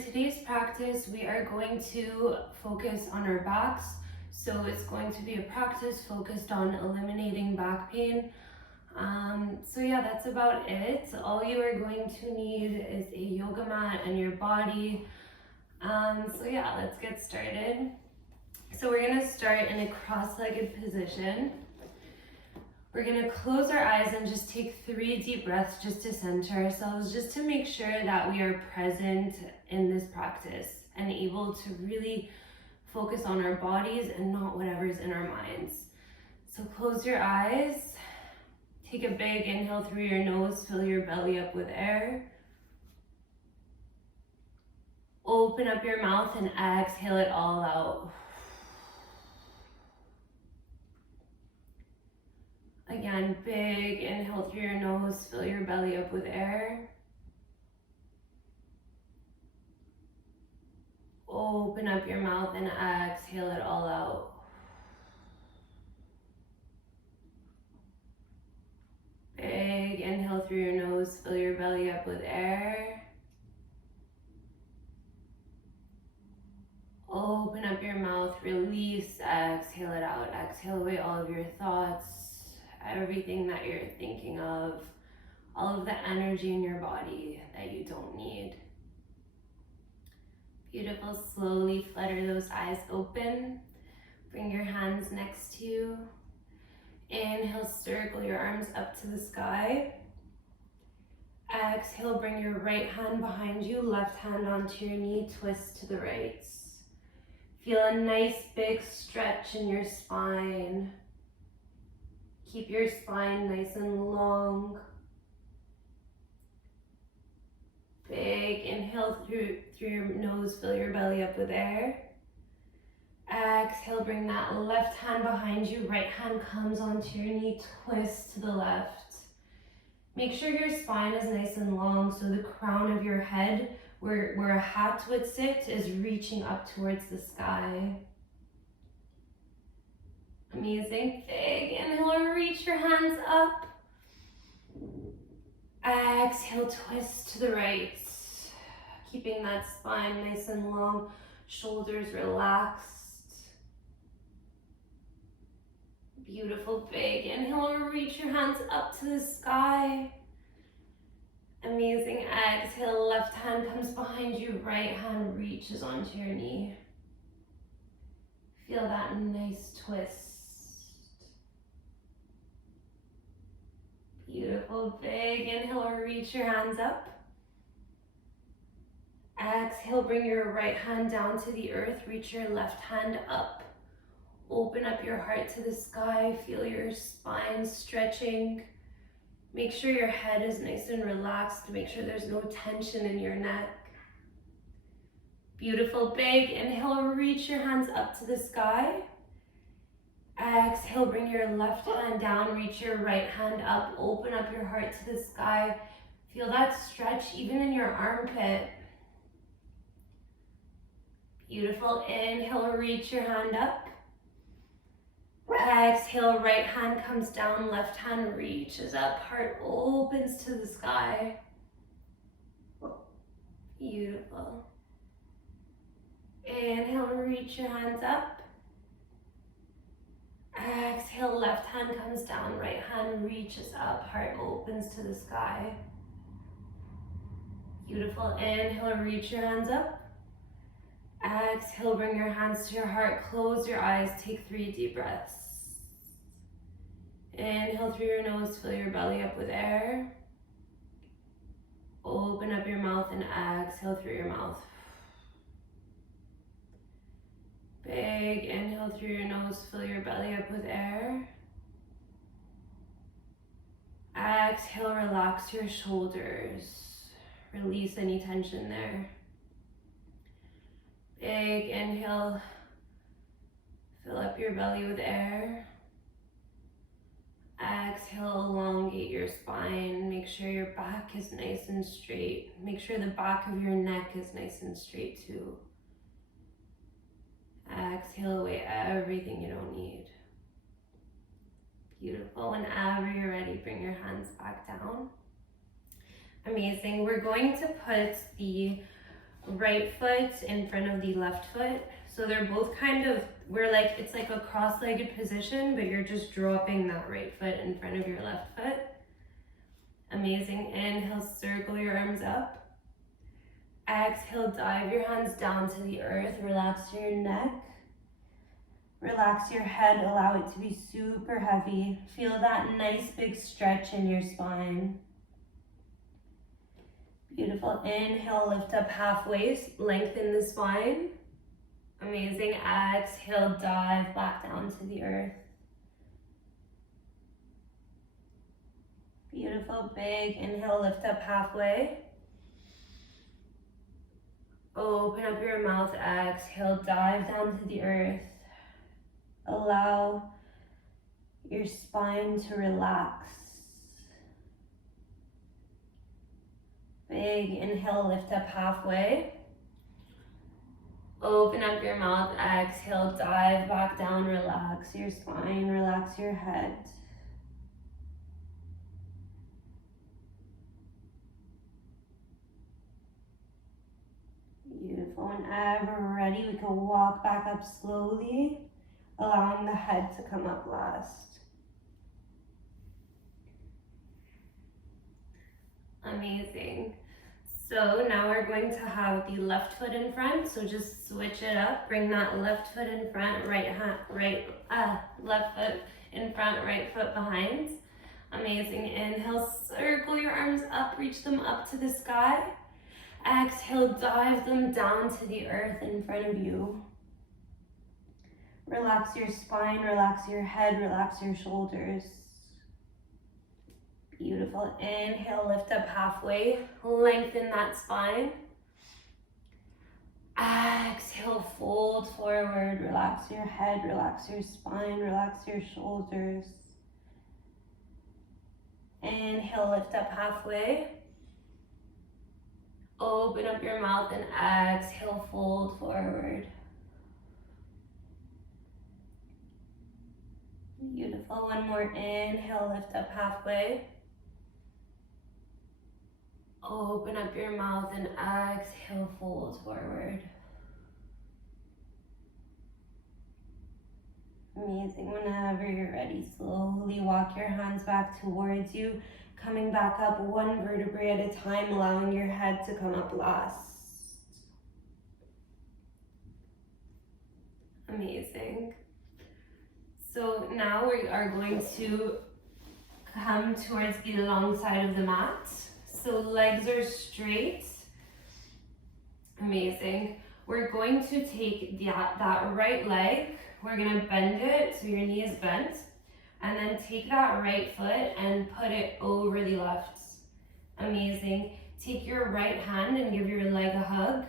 today's practice, we are going to focus on our backs. So it's going to be a practice focused on eliminating back pain. So yeah, that's about it. All you are going to need is a yoga mat and your body. So yeah, let's get started. So we're gonna start in a cross-legged position. We're gonna close our eyes and just take 3 deep breaths just to center ourselves, just to make sure that we are present in this practice and able to really focus on our bodies and not whatever's in our minds. So close your eyes, take a big inhale through your nose, fill your belly up with air. Open up your mouth and exhale it all out. Again, big inhale through your nose, fill your belly up with air. Open up your mouth and exhale it all out. Big inhale through your nose, fill your belly up with air. Open up your mouth, release, exhale it out. Exhale away all of your thoughts, everything that you're thinking of, all of the energy in your body that you don't need. Beautiful, slowly flutter those eyes open. Bring your hands next to you. Inhale, circle your arms up to the sky. Exhale, bring your right hand behind you, left hand onto your knee, twist to the right. Feel a nice big stretch in your spine. Keep your spine nice and long. Big inhale through your nose, fill your belly up with air. Exhale, bring that left hand behind you, right hand comes onto your knee, twist to the left. Make sure your spine is nice and long so the crown of your head, where a hat would sit, is reaching up towards the sky. Amazing. Big inhale, reach your hands up. Exhale, twist to the right. Keeping that spine nice and long, shoulders relaxed. Beautiful, big inhale, reach your hands up to the sky. Amazing, exhale, left hand comes behind you, right hand reaches onto your knee. Feel that nice twist. Beautiful, big inhale, reach your hands up. Exhale, bring your right hand down to the earth, reach your left hand up. Open up your heart to the sky, feel your spine stretching. Make sure your head is nice and relaxed, make sure there's no tension in your neck. Beautiful, big inhale, reach your hands up to the sky. Exhale, bring your left hand down, reach your right hand up, open up your heart to the sky. Feel that stretch even in your armpit. Beautiful, inhale, reach your hand up. Exhale, right hand comes down, left hand reaches up, heart opens to the sky. Beautiful. Inhale, reach your hands up. Exhale, left hand comes down, right hand reaches up, heart opens to the sky. Beautiful. Inhale, reach your hands up. Exhale, bring your hands to your heart, close your eyes, take 3 deep breaths. Inhale through your nose, fill your belly up with air. Open up your mouth and exhale through your mouth. Big inhale through your nose, fill your belly up with air. Exhale, relax your shoulders. Release any tension there. Big inhale, fill up your belly with air. Exhale, elongate your spine. Make sure your back is nice and straight. Make sure the back of your neck is nice and straight too. Exhale away everything you don't need. Beautiful. Whenever you're ready, bring your hands back down. Amazing. We're going to put the right foot in front of the left foot. So they're both kind of, it's like a cross-legged position, but you're just dropping that right foot in front of your left foot. Amazing. Inhale, circle your arms up. Exhale, dive your hands down to the earth. Relax your neck. Relax your head. Allow it to be super heavy. Feel that nice big stretch in your spine. Beautiful. Inhale, lift up halfway. Lengthen the spine. Amazing. Exhale, dive back down to the earth. Beautiful. Big inhale, lift up halfway. Open up your mouth. Exhale, dive down to the earth. Allow your spine to relax. Big inhale, lift up halfway. Open up your mouth. Exhale, dive back down. Relax your spine, relax your head. Beautiful. Whenever we're ready, we can walk back up slowly, allowing the head to come up last. Amazing. So now we're going to have the left foot in front. So just switch it up. Bring that left foot in front, left foot in front, right foot behind. Amazing. Inhale, circle your arms up, reach them up to the sky. Exhale, dive them down to the earth in front of you. Relax your spine, relax your head, relax your shoulders. Beautiful. Inhale, lift up halfway. Lengthen that spine. Exhale, fold forward. Relax your head, relax your spine, relax your shoulders. Inhale, lift up halfway. Open up your mouth and exhale, fold forward. Beautiful. One more inhale, lift up halfway. Open up your mouth and exhale, fold forward. Amazing. Whenever you're ready, slowly walk your hands back towards you, coming back up one vertebrae at a time, allowing your head to come up last. Amazing. So now we are going to come towards the long side of the mat. So legs are straight. Amazing. We're going to take that right leg, we're going to bend it so your knee is bent, and then take that right foot and put it over the left. Amazing. Take your right hand and give your leg a hug.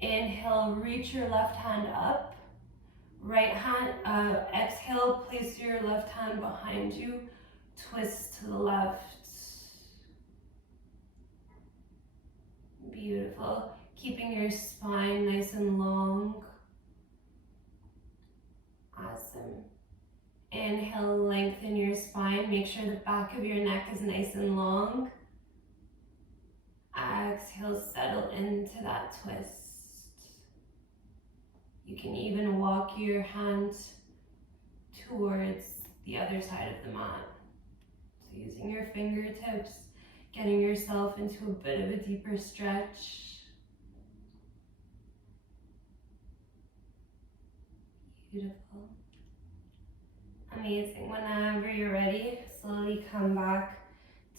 Inhale, reach your left hand up. Right hand, exhale, place your left hand behind you, twist to the left. Beautiful. Keeping your spine nice and long. Awesome. Inhale, lengthen your spine. Make sure the back of your neck is nice and long. Exhale, settle into that twist. You can even walk your hand towards the other side of the mat. So using your fingertips, getting yourself into a bit of a deeper stretch. Beautiful. Amazing. Whenever you're ready, slowly come back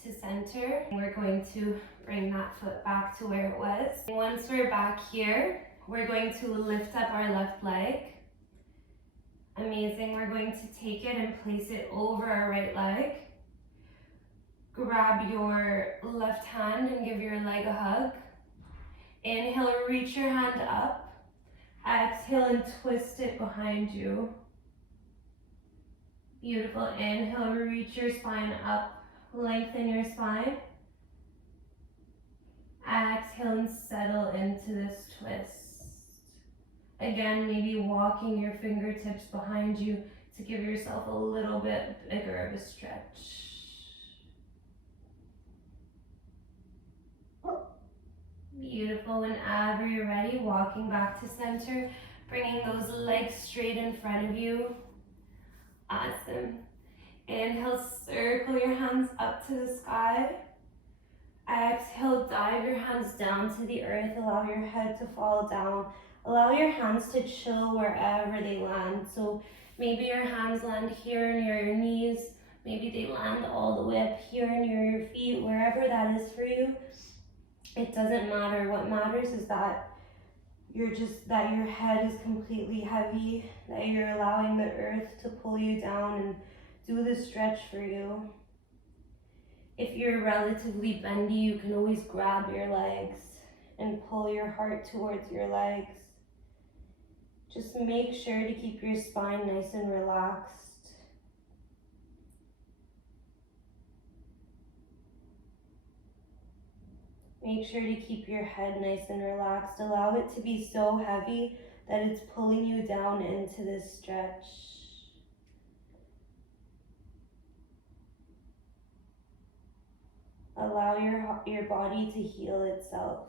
to center. We're going to bring that foot back to where it was. Once we're back here, we're going to lift up our left leg. Amazing. We're going to take it and place it over our right leg. Grab your left hand and give your leg a hug. Inhale, reach your hand up. Exhale and twist it behind you. Beautiful. Inhale, reach your spine up. Lengthen your spine. Exhale and settle into this twist. Again, maybe walking your fingertips behind you to give yourself a little bit bigger of a stretch. Beautiful. Whenever you're ready, walking back to center, bringing those legs straight in front of you. Awesome. Inhale, circle your hands up to the sky. Exhale, dive your hands down to the earth. Allow your head to fall down. Allow your hands to chill wherever they land. So maybe your hands land here near your knees. Maybe they land all the way up here near your feet, wherever that is for you. It doesn't matter. What matters is that your head is completely heavy, that you're allowing the earth to pull you down and do the stretch for you. If you're relatively bendy, you can always grab your legs and pull your heart towards your legs. Just make sure to keep your spine nice and relaxed. Make sure to keep your head nice and relaxed. Allow it to be so heavy that it's pulling you down into this stretch. Allow your body to heal itself.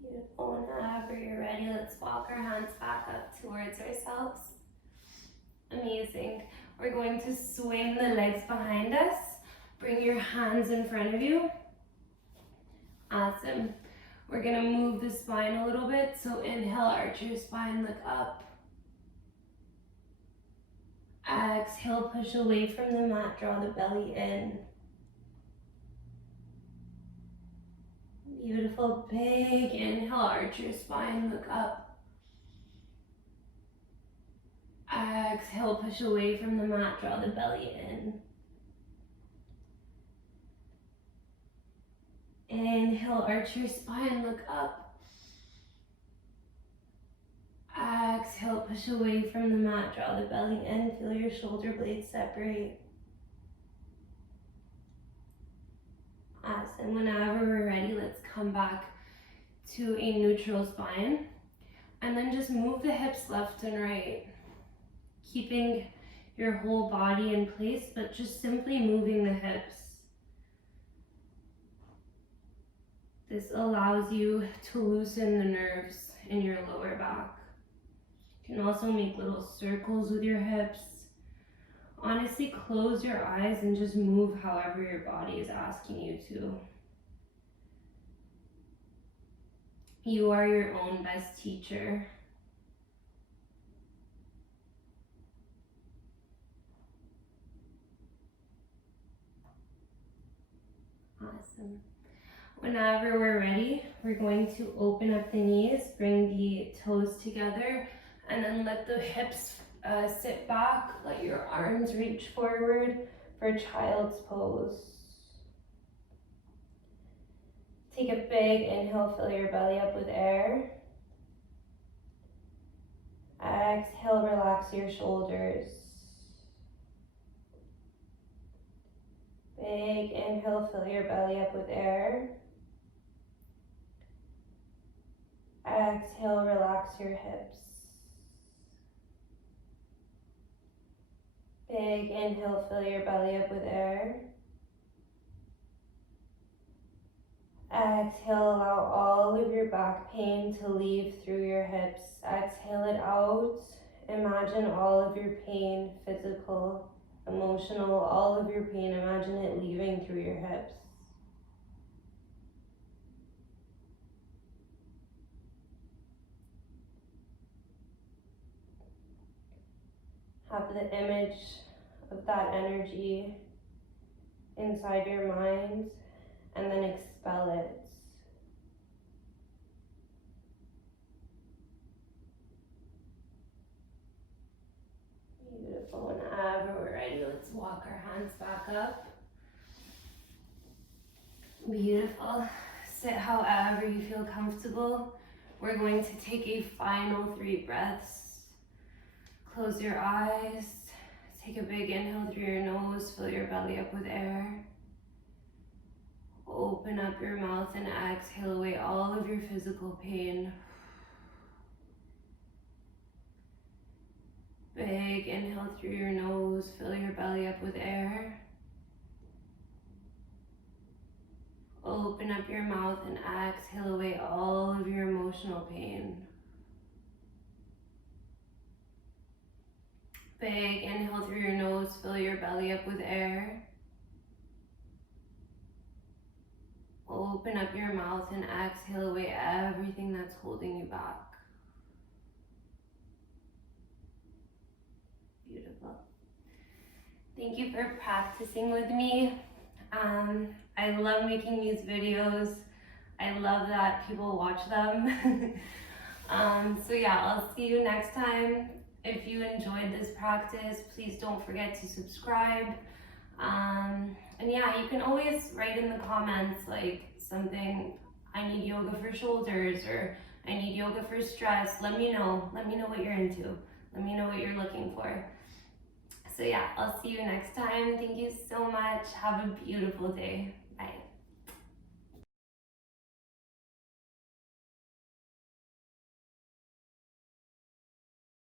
Beautiful. Whenever you're ready, let's walk our hands back up towards ourselves. Amazing. We're going to swing the legs behind us. Bring your hands in front of you. Awesome. We're going to move the spine a little bit. So inhale, arch your spine, look up. Exhale, push away from the mat, draw the belly in. Beautiful, big inhale, arch your spine, look up. Exhale, push away from the mat, draw the belly in. Inhale, arch your spine, look up. Exhale, push away from the mat, draw the belly in, feel your shoulder blades separate. Awesome. Whenever we're ready, let's come back to a neutral spine. And then just move the hips left and right, keeping your whole body in place, but just simply moving the hips. This allows you to loosen the nerves in your lower back. You can also make little circles with your hips. Honestly, close your eyes and just move however your body is asking you to. You are your own best teacher. Awesome. Whenever we're ready, we're going to open up the knees, bring the toes together, and then let the hips sit back. Let your arms reach forward for child's pose. Take a big inhale, fill your belly up with air. Exhale, relax your shoulders. Big inhale, fill your belly up with air. Exhale, relax your hips. Big inhale, fill your belly up with air. Exhale, allow all of your back pain to leave through your hips. Exhale it out. Imagine all of your pain, physical, emotional, all of your pain, imagine it leaving through your hips. Have the image of that energy inside your mind and then expel it. Beautiful. Whenever we're ready, let's walk our hands back up. Beautiful. Sit however you feel comfortable. We're going to take a final 3 breaths. Close your eyes. Take a big inhale through your nose. Fill your belly up with air. Open up your mouth and exhale away all of your physical pain. Big inhale through your nose. Fill your belly up with air. open up your mouth and exhale away all of your emotional pain. Big inhale through your nose, fill your belly up with air. Open up your mouth and exhale away everything that's holding you back. Beautiful. Thank you for practicing with me. I love making these videos. I love that people watch them. So yeah, I'll see you next time. If you enjoyed this practice, please don't forget to subscribe. And yeah, you can always write in the comments like something, I need yoga for shoulders, or I need yoga for stress. Let me know what you're into. Let me know what you're looking for. So yeah, I'll see you next time. Thank you so much. Have a beautiful day.